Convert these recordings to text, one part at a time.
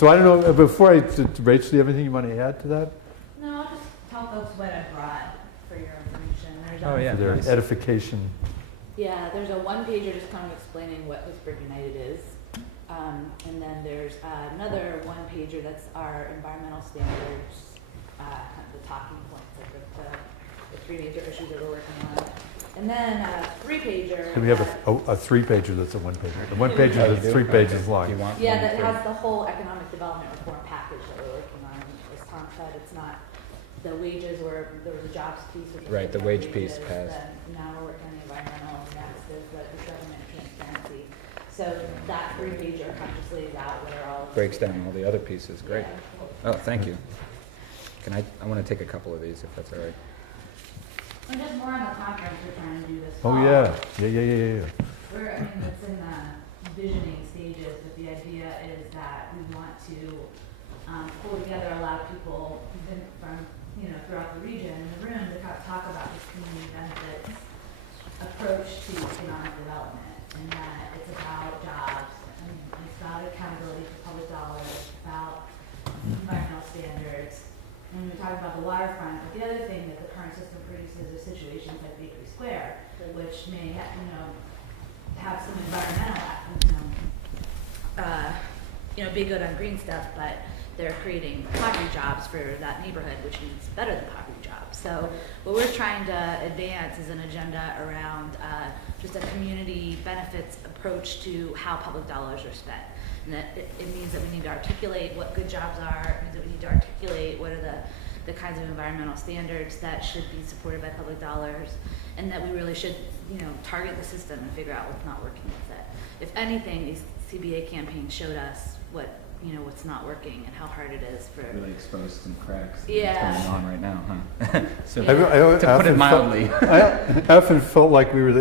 So I don't know, before Rachel, do you have anything you want to add to that? No, I'll just tell folks what I brought for your information. There's Oh, yeah. For their Nice. edification. Yeah, there's a one-pager just kind of explaining what Pittsburgh United is. And then there's another one-pager that's our environmental standards, kind of the talking points, like the three major issues that we're working on. And then a three-pager. And we have a three-pager that's a one-pager. The one-pager Oh, you that's do? 3 pages Okay. Do long. you want Yeah, one that for- has the whole economic development reform package that we're working on. As Tom said, it's not the wages where there was a jobs piece. Which is Right, the different wage piece wages, passed. then now we're working on the environmental, and next is the government transparency. So that three-pager kind of just lays out where all. of Breaks the- down all the other pieces, great. Yeah. Oh, thank you. I want to take a couple of these if that's all right. And just more on the conference we're trying to do this Oh, fall. yeah. Yeah. We're, it's in the visioning stages, but the idea is that we want to pull together a lot of people from, throughout the region in the room to talk about this community benefits approach to economic development, and that it's about jobs, and it's about accountability for public dollars, it's about environmental standards. And we talk about the waterfront, but the other thing that the current system produces is situations like Bakery Square, which may have some environmental, be good on green stuff, but they're creating poverty jobs for that neighborhood, which means better than poverty jobs. So what we're trying to advance is an agenda around just a community benefits approach to how public dollars are spent. And that it means that we need to articulate what good jobs are. It means that we need to articulate what are the kinds of environmental standards that should be supported by public dollars, and that we really should, target the system and figure out what's not working with it. If anything, these CBA campaigns showed us what's not working and how hard it is for. Really exposed some cracks. Yeah. What's going on right now, huh? So, Yeah. to put it mildly. I often felt like we were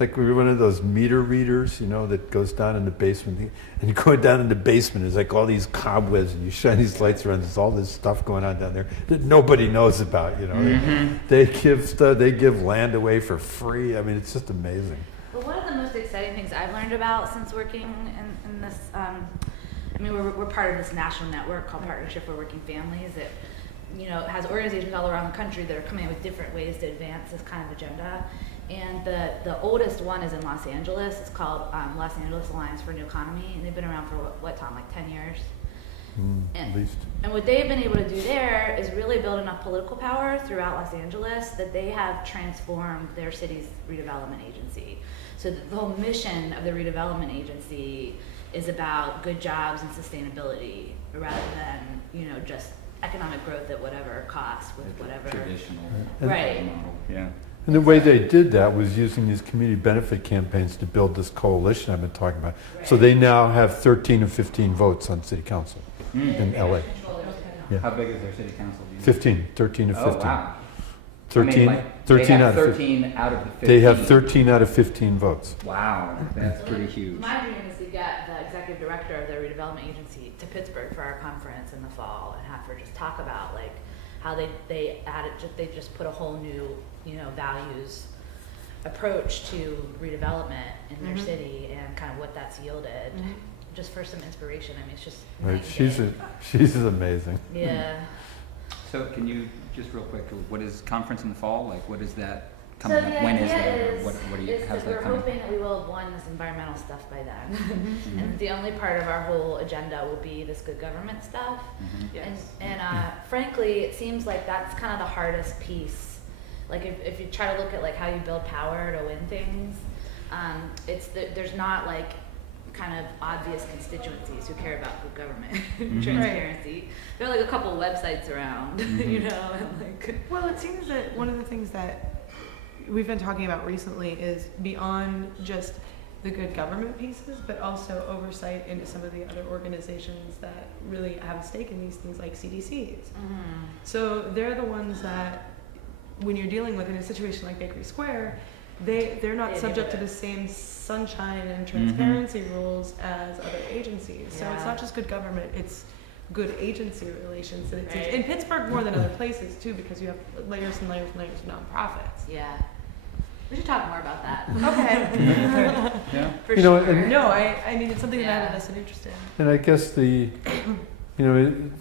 like we were one of those meter readers, that goes down in the basement. And you go down in the basement, there's like all these cobwebs, and you shine these lights around. There's all this stuff going on down there that nobody knows about. Mm-hmm. They give stuff, they give land away for free. I mean, it's just amazing. But one of the most exciting things I've learned about since working in this, we're part of this national network called Partnership for Working Families that, has organizations all around the country that are coming up with different ways to advance this kind of agenda. And the oldest one is in Los Angeles. It's called Los Angeles Alliance for a New Economy, and they've been around for what Tom, like 10 years? At least. And what they've been able to do there is really build enough political power throughout Los Angeles that they have transformed their city's redevelopment agency. So the whole mission of the redevelopment agency is about good jobs and sustainability rather than, just economic growth at whatever cost with whatever. Traditional Right. model, yeah. And the way they did that was using these community benefit campaigns to build this coalition I've been talking about. So they now have 13 of 15 votes on city council in LA. Yeah. How big is their city council? Do you know? 15, 13 of 15. Oh, wow. 13, 13 they have out of 13 out of the 15. They have 13 out of 15 votes. Wow, that's pretty huge. My dream is to get the executive director of their redevelopment agency to Pittsburgh for our conference in the fall and have her just talk about like how they added, they just put a whole new, values approach to redevelopment in their city and kind of what that's yielded. Just for some inspiration. I mean, it's just Right. night and day. She's amazing. Yeah. So can you just real quick, what is conference in the fall? Like, what is that So coming the up? When is idea that? Or is, what do you, is how's that that we're coming? hoping that we will have won this environmental stuff by then. Mhm. And the only part of our whole agenda will be this good government stuff. Mhm. And frankly, it seems like that's kind of the hardest piece. Like if you try to look at like how you build power to win things, there's not like kind of obvious constituencies who care about good government transparency. There are like a couple of websites around, and like. Well, it seems that one of the things that we've been talking about recently is beyond just the good government pieces, but also oversight into some of the other organizations that really have a stake in these things like CDCs. So they're the ones that, when you're dealing with in a situation like Bakery Square, they're not Yeah, subject to but- the same sunshine and transparency rules as other agencies. So it's Yeah. not just good government, it's good agency relations. And it's Right. in Pittsburgh more than other places too, because you have layers and layers and layers of nonprofits. Yeah. We should talk more about that. Okay. Yeah. For You know, sure. and- No, I mean, it's something that Yeah. none of us are interested And I guess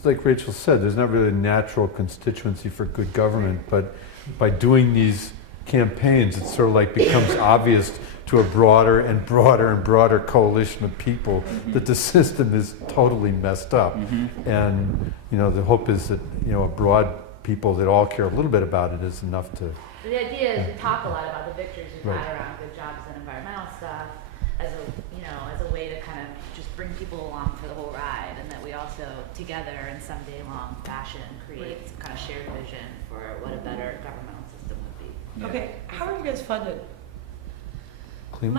like Rachel said, there's not really a natural constituency for good government, but by doing these campaigns, it sort of like becomes obvious to a broader and broader and broader coalition of people that the system is totally messed up. And, the hope is that, a broad people that all care a little bit about it is enough to, The idea is we talk a lot about the victories we've Right. had around good jobs and environmental stuff as a way to kind of just bring people along for the whole ride, and that we also together in some day-long fashion create some kind of shared vision for what a better governmental system would be. Yeah. Okay, how are you guys funded? clean,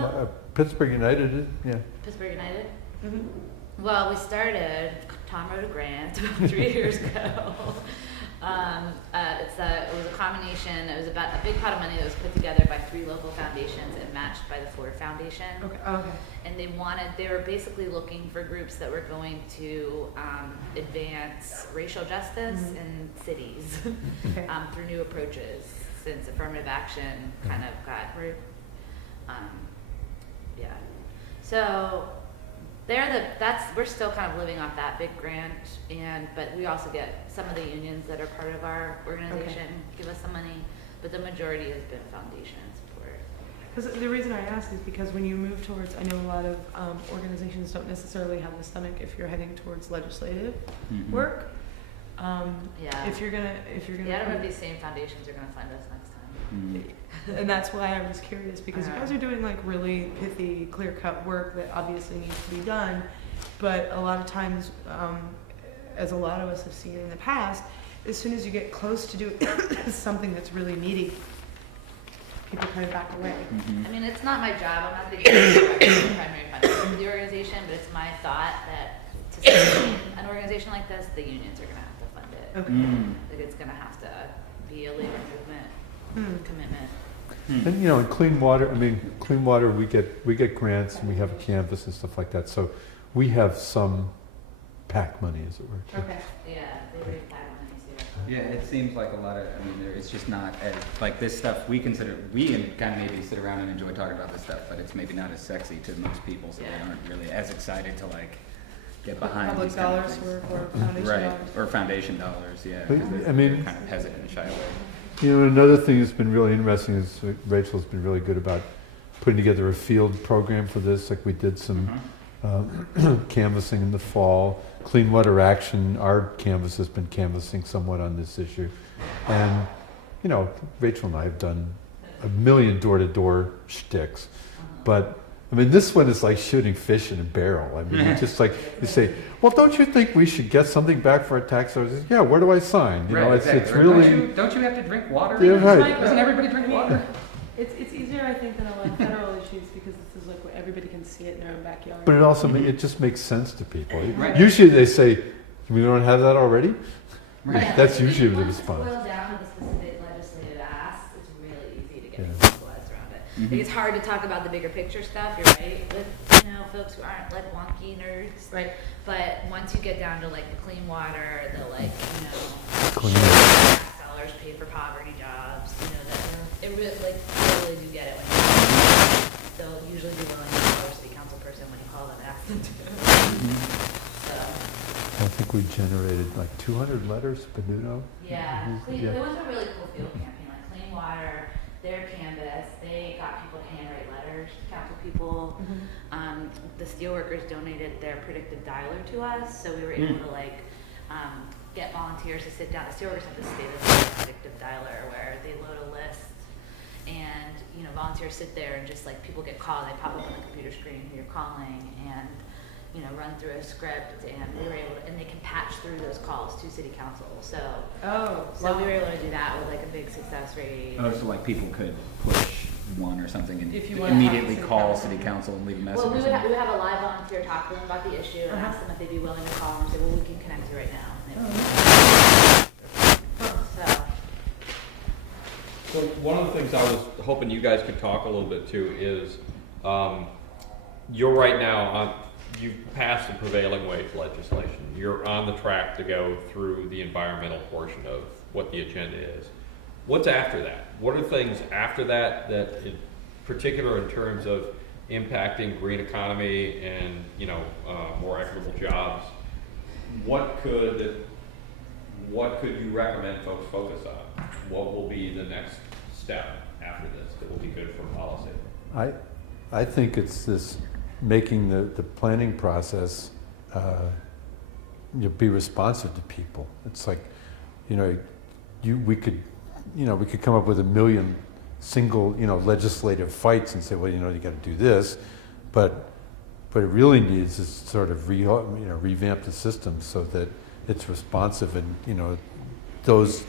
Pittsburgh United, yeah. Pittsburgh United? Mm-hmm. Well, we started, Tom wrote a grant about 3 years ago. It was a combination, it was about a big pot of money that was put together by 3 local foundations and matched by the Ford Foundation. Okay, okay. And they were basically looking for groups that were going to advance racial justice in cities Okay. through new approaches, since affirmative action kind of got, yeah. So we're still kind of living off that big grant, but we also get some of the unions that are part of our organization give us some money, but the majority has been foundation support. Because the reason I ask is because when you move towards, I know a lot of organizations don't necessarily have the stomach if you're heading towards legislative work. Yeah. If you're gonna. Yeah, I don't know if these same foundations are going to fund us next time. And that's why I was curious, because you guys are doing like really pithy, clear-cut work that obviously needs to be done, but a lot of times, as a lot of us have seen in the past, as soon as you get close to doing something that's really meaty, people kind of back away. I mean, it's not my job. I'm not the primary funder of the organization, but it's my thought that to sustain an organization like this, the unions are going to have to fund it. Okay. Like, it's going to have to be a labor movement commitment. And in clean water, we get grants and we have a canvas and stuff like that. So we have some PAC money, as it were. Too. Okay. Yeah, they raise that money too. Yeah, it seems like a lot of, it's just not as, like this stuff, we kind of maybe sit around and enjoy talking about this stuff, but it's maybe not as sexy to most people, so they aren't really as excited to get behind Public these kind of dollars things. or foundation Right, dollars. or foundation dollars, yeah. But, 'cause they're kind of hesitant and shy away. Another thing that's been really interesting is Rachel's been really good about putting together a field program for this. Like we did some canvassing in the fall. Clean Water Action, our canvas has been canvassing somewhat on this issue. And, Rachel and I have done a million door-to-door shticks. But, this one is like shooting fish in a barrel. It's just like you say, well, don't you think we should get something back for our tax dollars? Yeah, where do I sign? It's Or really... Don't you have to drink water? Yeah, right. Doesn't everybody drink water? It's easier, I think, than a lot of federal issues because this is like where everybody can see it in their own backyard. But it also it just makes sense to people. Right. Usually they say, "We don't have that already." Right. Yeah, That's like, usually the once response. It's boiled down to the specific legislative asks, it's really easy to get Yeah. conceptualized around it. Like, it's hard to talk about the bigger picture stuff, you're right, with, folks who aren't like wonky nerds. Right. But once you get down to like the clean water, the Clean. tax dollars paid for poverty jobs, that it really do get it when they'll usually be willing to call their city council person when you call them and ask them to. So. I think we generated like 200 letters, Peduto. Yeah, Yeah. it was a really cool field campaign, like Clean Water, their canvas, they got people to handwrite letters to council people. The steelworkers donated their predictive dialer to us, so we were able to get volunteers to sit down. The steelworkers have this state-of-the-art predictive dialer where they load a list and volunteers sit there and just people get called, they pop up on the computer screen who you're calling and run through a script, and we were able to, and they can patch through those calls to city council. So we were able to do that with a big success rate. Oh, so people could push one or something and If you want to immediately talk to call city city council and leave a message. Well, or we would something. have a live volunteer talk to them about the issue and ask them if they'd be willing to call and say, well, we can connect you right now. And they would. So one of the things I was hoping you guys could talk a little bit to is, you're right now you've passed the prevailing wage legislation. You're on the track to go through the environmental portion of what the agenda is. what's after that? What are things after that that in particular in terms of impacting green economy and, you know, more equitable jobs? What could you recommend folks focus on? What will be the next step after this that will be good for policy? I think it's this making the planning process be responsive to people. It's like, you know, we could come up with a million single, you know, legislative fights and say, well, you know, you got to do this, but it really needs is sort of revamp the system so that it's responsive, and you know, those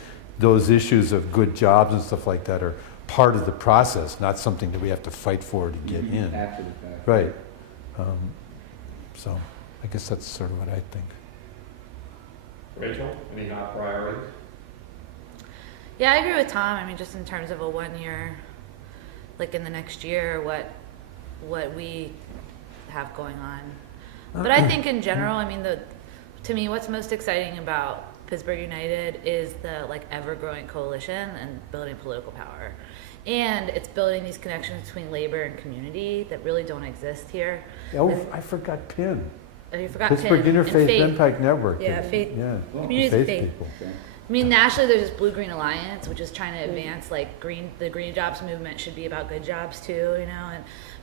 issues of good jobs and stuff like that are part of the process, not something that we have to fight for to get in. After the fact. Right. So I guess that's sort of what I think. Rachel, any hot priorities? Yeah, I agree with Tom. I mean, just in terms of a 1 year, like in the next year, what we have going on. But I think in general, I mean, to me, what's most exciting about Pittsburgh United is the like ever-growing coalition and building political power. And it's building these connections between labor and community that really don't exist here. Oh, I forgot PIN. Oh, you forgot Pittsburgh PIN and Interfaith faith. Impact Network. Yeah, faith. Yeah, Communities of faith. people. I mean, nationally, there's this Blue-Green Alliance, which is trying to advance like the green jobs movement should be about good jobs too, you know.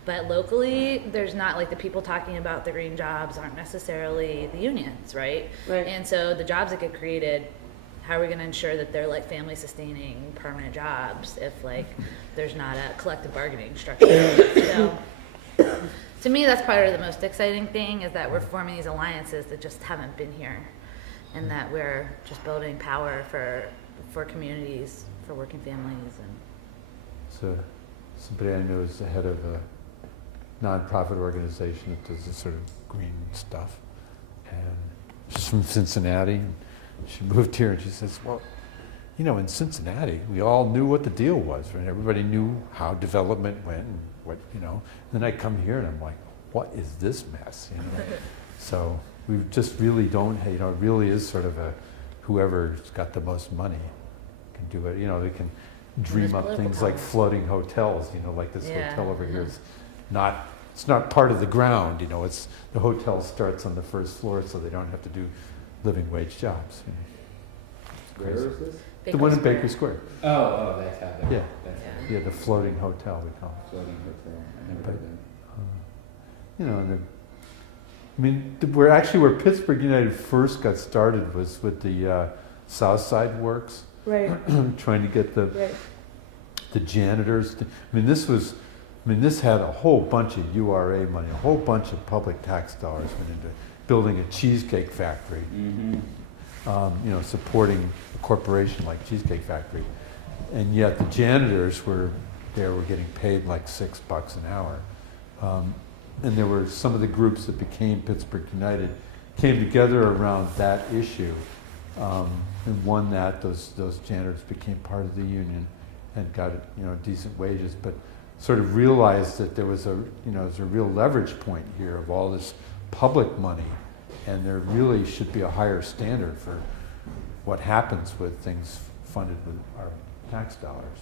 But locally, there's not like the people talking about the green jobs aren't necessarily the unions, right? Right. And so the jobs that get created, how are we going to ensure that they're like family-sustaining, permanent jobs if like there's not a collective bargaining structure? So, to me, that's part of the most exciting thing is that we're forming these alliances that just haven't been here, and that we're just building power for communities, for working families, and So somebody I know is the head of a nonprofit organization that does this sort of green stuff, and she's from Cincinnati. And she moved here, and she says, "Well, you know, in Cincinnati, we all knew what the deal was, right? Everybody knew how development went and what, you know." And then I come here, and I'm like, "What is this mess?" You know. So we just really don't, you know, it really is sort of a whoever's got the most money can do it. You know, they can dream up political things like power. floating hotels. You know, like this Yeah. hotel over here is not. It's not part of the ground. You know, it's the hotel starts on the first floor, so they don't have to do living wage jobs. You know. Where is this? The one in Square. Baker Square. Oh, that's how that. Yeah. That's how Yeah. Yeah, the floating hotel we call it. floating hotel. I never heard that. You know, I mean, where Pittsburgh United first got started was with the South Side Works, Right, trying to get right. the janitors. This had a whole bunch of URA money, a whole bunch of public tax dollars went into building a cheesecake factory. Mm-hmm. You know, supporting a corporation like Cheesecake Factory, and yet the janitors were getting paid like $6 an hour. And there were some of the groups that became Pittsburgh United came together around that issue, and won that. Those janitors became part of the union and got, you know, decent wages, but sort of realized that there was a real leverage point here of all this public money, and there really should be a higher standard for what happens with things funded with our tax dollars.